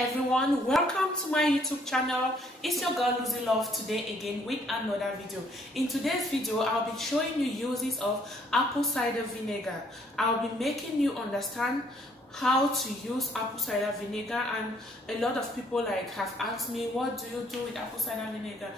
everyone, welcome to my YouTube channel. It's your girl Lucy Love today again with another video. In today's video, I'll be showing you uses of apple cider vinegar. I'll be making you understand how to use apple cider vinegar, and a lot of people have asked me, what do you do with apple cider vinegar?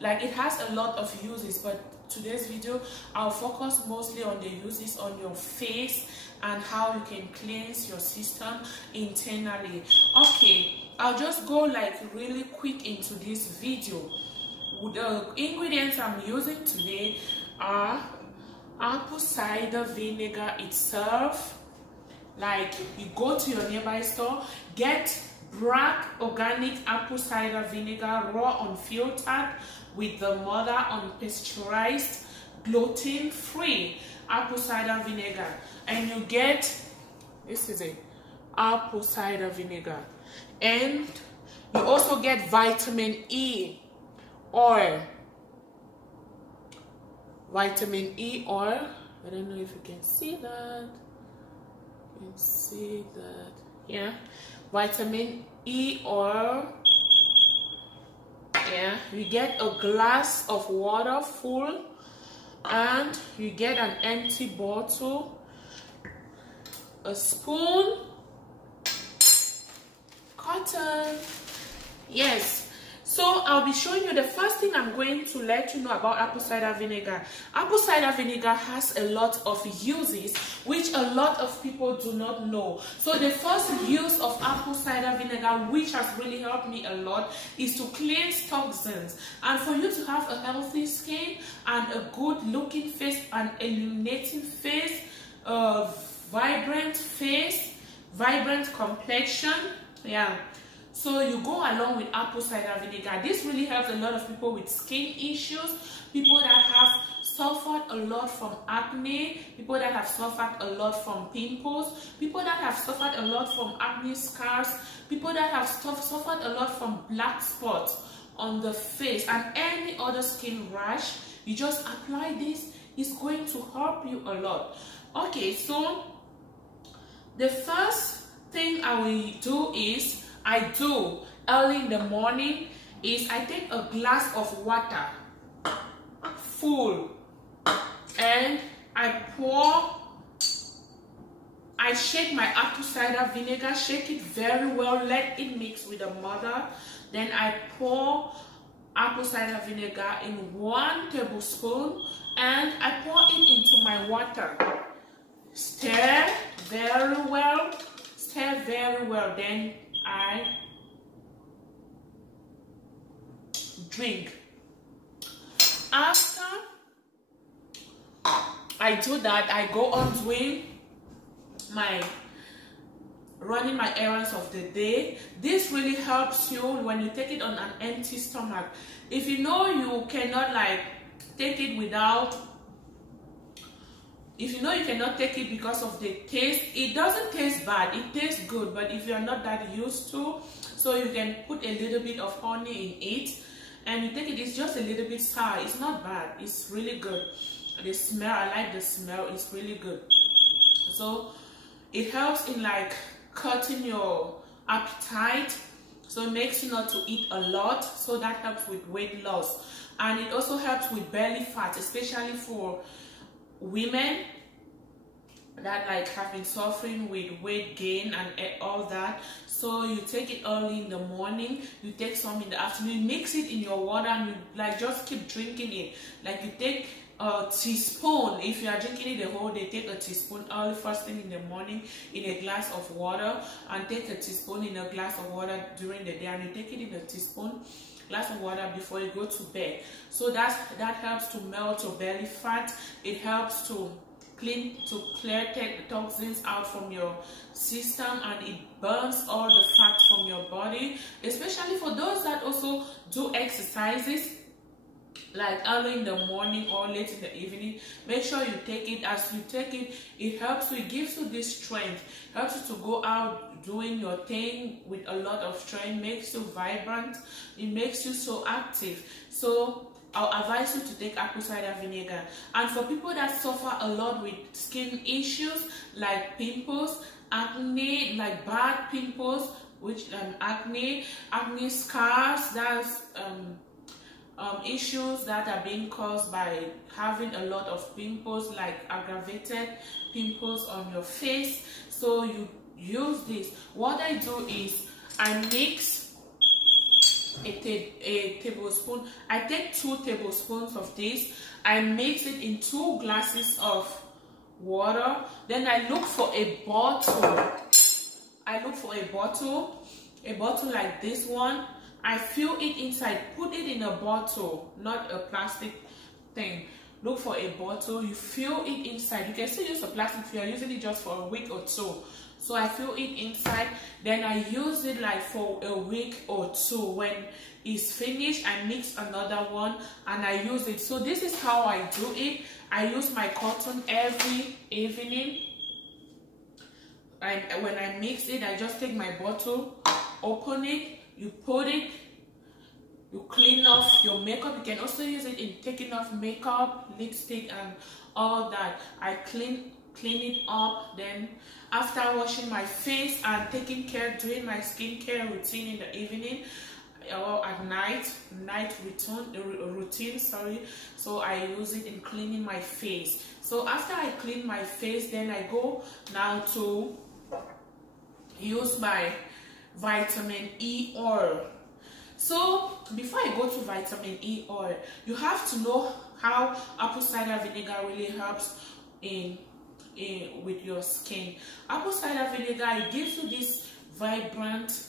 It has a lot of uses, but today's video I'll focus mostly on the uses on your face and how you can cleanse your system internally. Okay, I'll just go really quick into this video. The ingredients I'm using today are apple cider vinegar itself. You go to your nearby store, get Bragg organic apple cider vinegar, raw unfiltered, with the mother unpasteurized, gluten-free apple cider vinegar, and you get, this is a apple cider vinegar, and you also get vitamin E oil. Vitamin E oil. I don't know if you can see that. You can see that. Yeah, vitamin E oil. Yeah, you get a glass of water full, and you get an empty bottle, a spoon, cotton. Yes, so I'll be showing you. The first thing I'm going to let you know about apple cider vinegar. Apple cider vinegar has a lot of uses which a lot of people do not know. So the first use of apple cider vinegar, which has really helped me a lot, is to cleanse toxins, and for you to have a healthy skin and a good looking face, an illuminating face, vibrant face, vibrant complexion. Yeah, so you go along with apple cider vinegar. This really helps a lot of people with skin issues, people that have suffered a lot from acne, people that have suffered a lot from pimples, people that have suffered a lot from acne scars, people that have suffered a lot from black spots on the face and any other skin rash. You just apply this, it's going to help you a lot. Okay, so the first thing I will do is, early in the morning, is I take a glass of water full, and I shake my apple cider vinegar, shake it very well, let it mix with the mother. Then I pour apple cider vinegar in 1 tablespoon, and I pour it into my water. Stir very well, then I drink. After I do that, I go on running my errands of the day. This really helps you when you take it on an empty stomach. If you know you cannot take it without, if you know you cannot take it because of the taste, it doesn't taste bad, it tastes good, but if you're not that used to, so you can put a little bit of honey in it, and you take it, it's just a little bit sour, it's not bad, it's really good. The smell, I like the smell, it's really good. So it helps in cutting your appetite, so it makes you not to eat a lot, so that helps with weight loss. And it also helps with belly fat, especially for women that have been suffering with weight gain and all that. So you take it early in the morning, you take some in the afternoon, you mix it in your water, and you just keep drinking it. You take a teaspoon, if you are drinking it the whole day, take a teaspoon early first thing in the morning in a glass of water, and take a teaspoon in a glass of water during the day, and you take it in a teaspoon glass of water before you go to bed. So that helps to melt your belly fat. It helps to clear the toxins out from your system, and it burns all the fat from your body, especially for those that also do exercises early in the morning or late in the evening. Make sure you take it. As you take it, it helps you, it gives you this strength, helps you to go out doing your thing with a lot of strength, makes you vibrant, it makes you so active. So I'll advise you to take apple cider vinegar. And for people that suffer a lot with skin issues like pimples, acne, bad pimples, which acne scars. That's issues that are being caused by having a lot of pimples, like aggravated pimples on your face. So you use this. What I do is I mix a tablespoon. I take 2 tablespoons of this. I mix it in 2 glasses of water. Then I look for a bottle. I look for a bottle like this one. I fill it inside, put it in a bottle, not a plastic thing. Look for a bottle, you fill it inside. You can still use a plastic if you are using it just for a week or 2. So I fill it inside, then I use it like for a week or 2. When it's finished, I mix another one and I use it. So this is how I do it. I use my cotton every evening. And when I mix it, I just take my bottle, open it, you put it, you clean off your makeup. You can also use it in taking off makeup, lipstick and all that. I clean it up. Then after washing my face and doing my skincare routine in the evening or at night routine, sorry. So I use it in cleaning my face. So after I clean my face, then I go now to use my vitamin E oil. So before I go to vitamin E oil, you have to know how apple cider vinegar really helps with your skin. Apple cider vinegar, it gives you this vibrant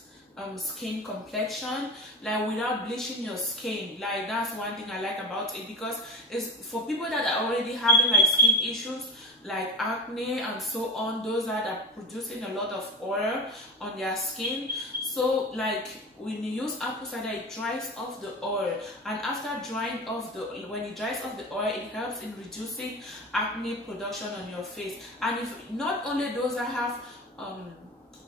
skin complexion, like without bleaching your skin. Like that's one thing I like about it, because it's for people that are already having like skin issues like acne and so on, those that are producing a lot of oil on their skin. So like when you use apple cider, it dries off the oil, and after drying off when it dries off the oil, it helps in reducing acne production on your face. And if not only those that have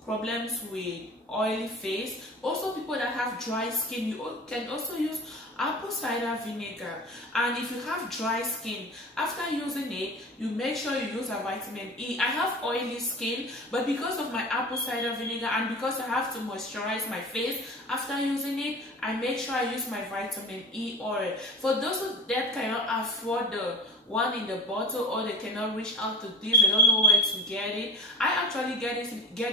problems with oily face, also people that have dry skin, you can also use apple cider vinegar. And if you have dry skin, after using it, you make sure you use a vitamin E. I have oily skin, but because of my apple cider vinegar and because I have to moisturize my face after using it, I make sure I use my vitamin E oil. For those that cannot afford the one in the bottle, or they cannot reach out to this, they don't know where to get it, I actually get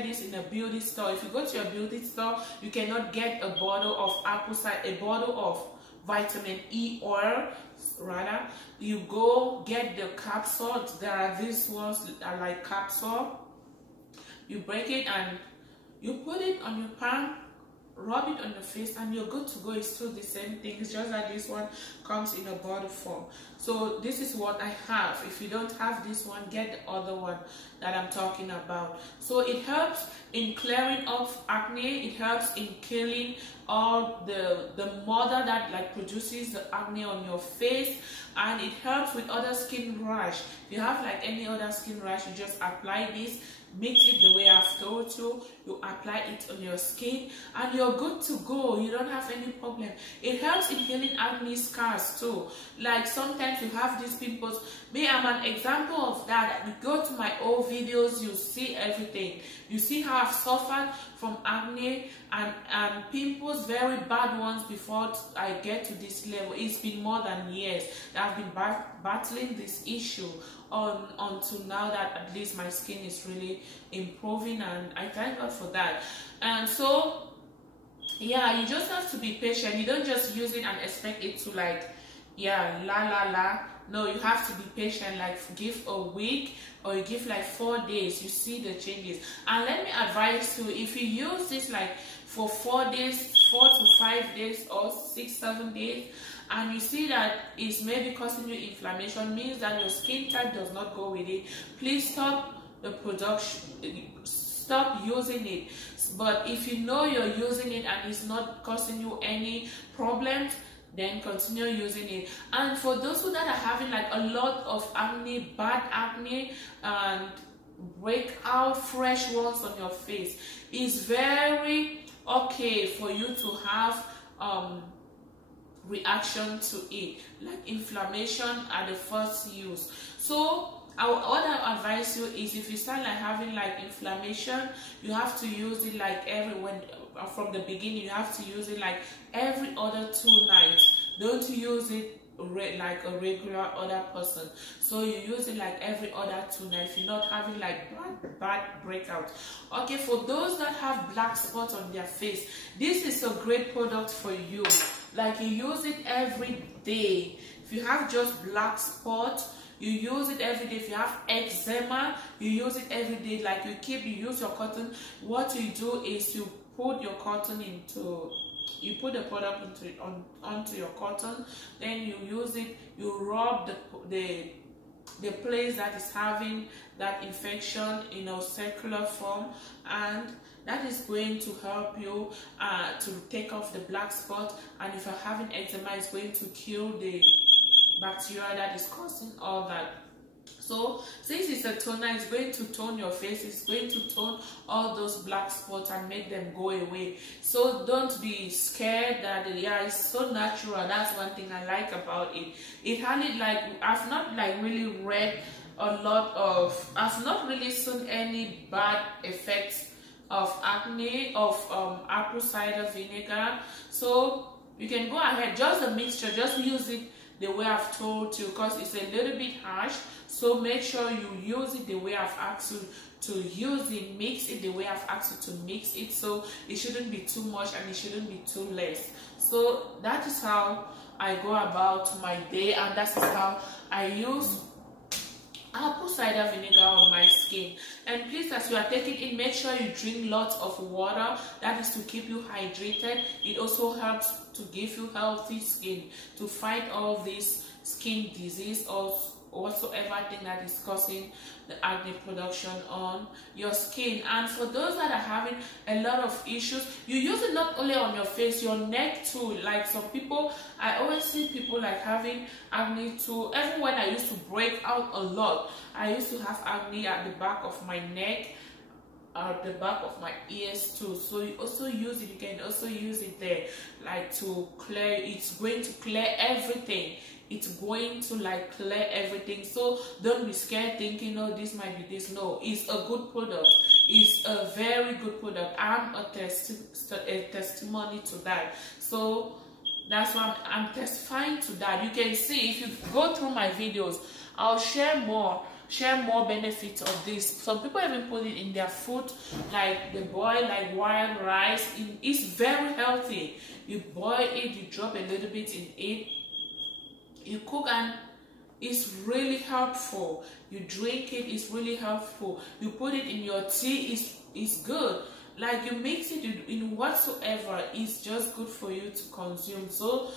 this in a beauty store. If you go to your beauty store, you cannot get a bottle of vitamin E oil. Rather, you go get the capsule. There are these ones that are like capsule. You break it and you put it on your palm, rub it on your face, and you're good to go. It's still the same thing. It's just that this one comes in a bottle form. So this is what I have. If you don't have this one, get the other one that I'm talking about. So it helps in clearing up acne. It helps in killing all the mother that like produces the acne on your face, and it helps with other skin rash. If you have like any other skin rash, you just apply this, mix it the way I've told you, you apply it on your skin, and you're good to go. You don't have any problem. It helps in healing acne scars too. Like sometimes you have these pimples. Me, I'm an example of that. You go to my old videos, you see everything. You see how I've suffered from acne and pimples, very bad ones, before I get to this level. It's been more than years that I've been battling this issue until now that at least my skin is really improving, and I thank God for that. And so yeah, you just have to be patient. You don't just use it and expect it to like, yeah, la. No, you have to be patient. Like give a week, or you give like 4 days, you see the changes. And let me advise you, if you use this like for 4 days, 4 to 5 days, or 6-7 days, and you see that it's maybe causing you inflammation, means that your skin type does not go with it, please stop the production, stop using it. But if you know you're using it and it's not causing you any problems, then continue using it. And for those that are having like a lot of acne, bad acne, and breakout fresh ones on your face, it's very okay for you to have reaction to it, like inflammation at the first use. So what I advise you is, if you start like having like inflammation, you have to use it like from the beginning. You have to use it like every other 2 nights. Don't use it like a regular other person. So you use it like every other 2 nights. You're not having like bad breakout. Okay, for those that have black spots on their face, this is a great product for you. Like, you use it every day. If you have just black spots, you use it every day. If you have eczema, you use it every day. Like, you use your cotton. What you do is you put your cotton you put the product onto your cotton, then you use it, you rub the place that is having that infection in a circular form, and that is going to help you to take off the black spot. And if you're having eczema, it's going to kill the bacteria that is causing all that. So since it's a toner, it's going to tone your face, it's going to tone all those black spots and make them go away. So don't be scared that, yeah, it's so natural. That's one thing I like about it. It hardly, like, I've not like really read a lot of, I've not really seen any bad effects of acne of apple cider vinegar. So you can go ahead, just the mixture, just use it the way I've told you, because it's a little bit harsh. So make sure you use it the way I've asked you to use it. Mix it the way I've asked you to mix it. So it shouldn't be too much and it shouldn't be too less. So that is how I go about my day, and that is how I use apple cider vinegar on my skin. And please, as you are taking it, make sure you drink lots of water. That is to keep you hydrated. It also helps to give you healthy skin, to fight all this skin disease or whatsoever thing that is causing the acne production on your skin. And for those that are having a lot of issues, you use it not only on your face, your neck too. Like, some people, I always see people like having acne too. Even when I used to break out a lot, I used to have acne at the back of my neck, at the back of my ears too. So you also use it, you can also use it there, like to clear. It's going to clear everything. It's going to like clear everything. So don't be scared thinking, oh, this might be this. No, it's a good product. It's a very good product. I'm a testimony to that. So that's why I'm testifying to that. You can see, if you go through my videos, I'll share more benefits of this. Some people even put it in their food, like they boil like wild rice. It's very healthy. You boil it, you drop a little bit in it, you cook, and it's really helpful. You drink it, it's really helpful. You put it in your tea, it's good. Like, you mix it in whatsoever, it's just good for you to consume. So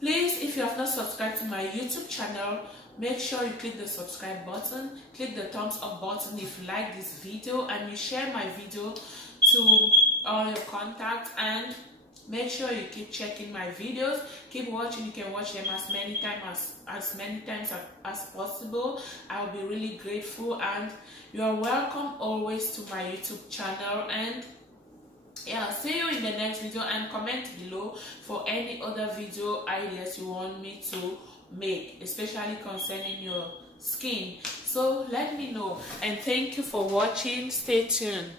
please, if you have not subscribed to my YouTube channel, make sure you click the subscribe button, click the thumbs up button if you like this video, and you share my video to all your contacts. And make sure you keep checking my videos, keep watching. You can watch them as many times as possible. I'll be really grateful, and you are welcome always to my YouTube channel. And yeah, see you in the next video, and comment below for any other video ideas you want me to make, especially concerning your skin. So let me know, and thank you for watching. Stay tuned.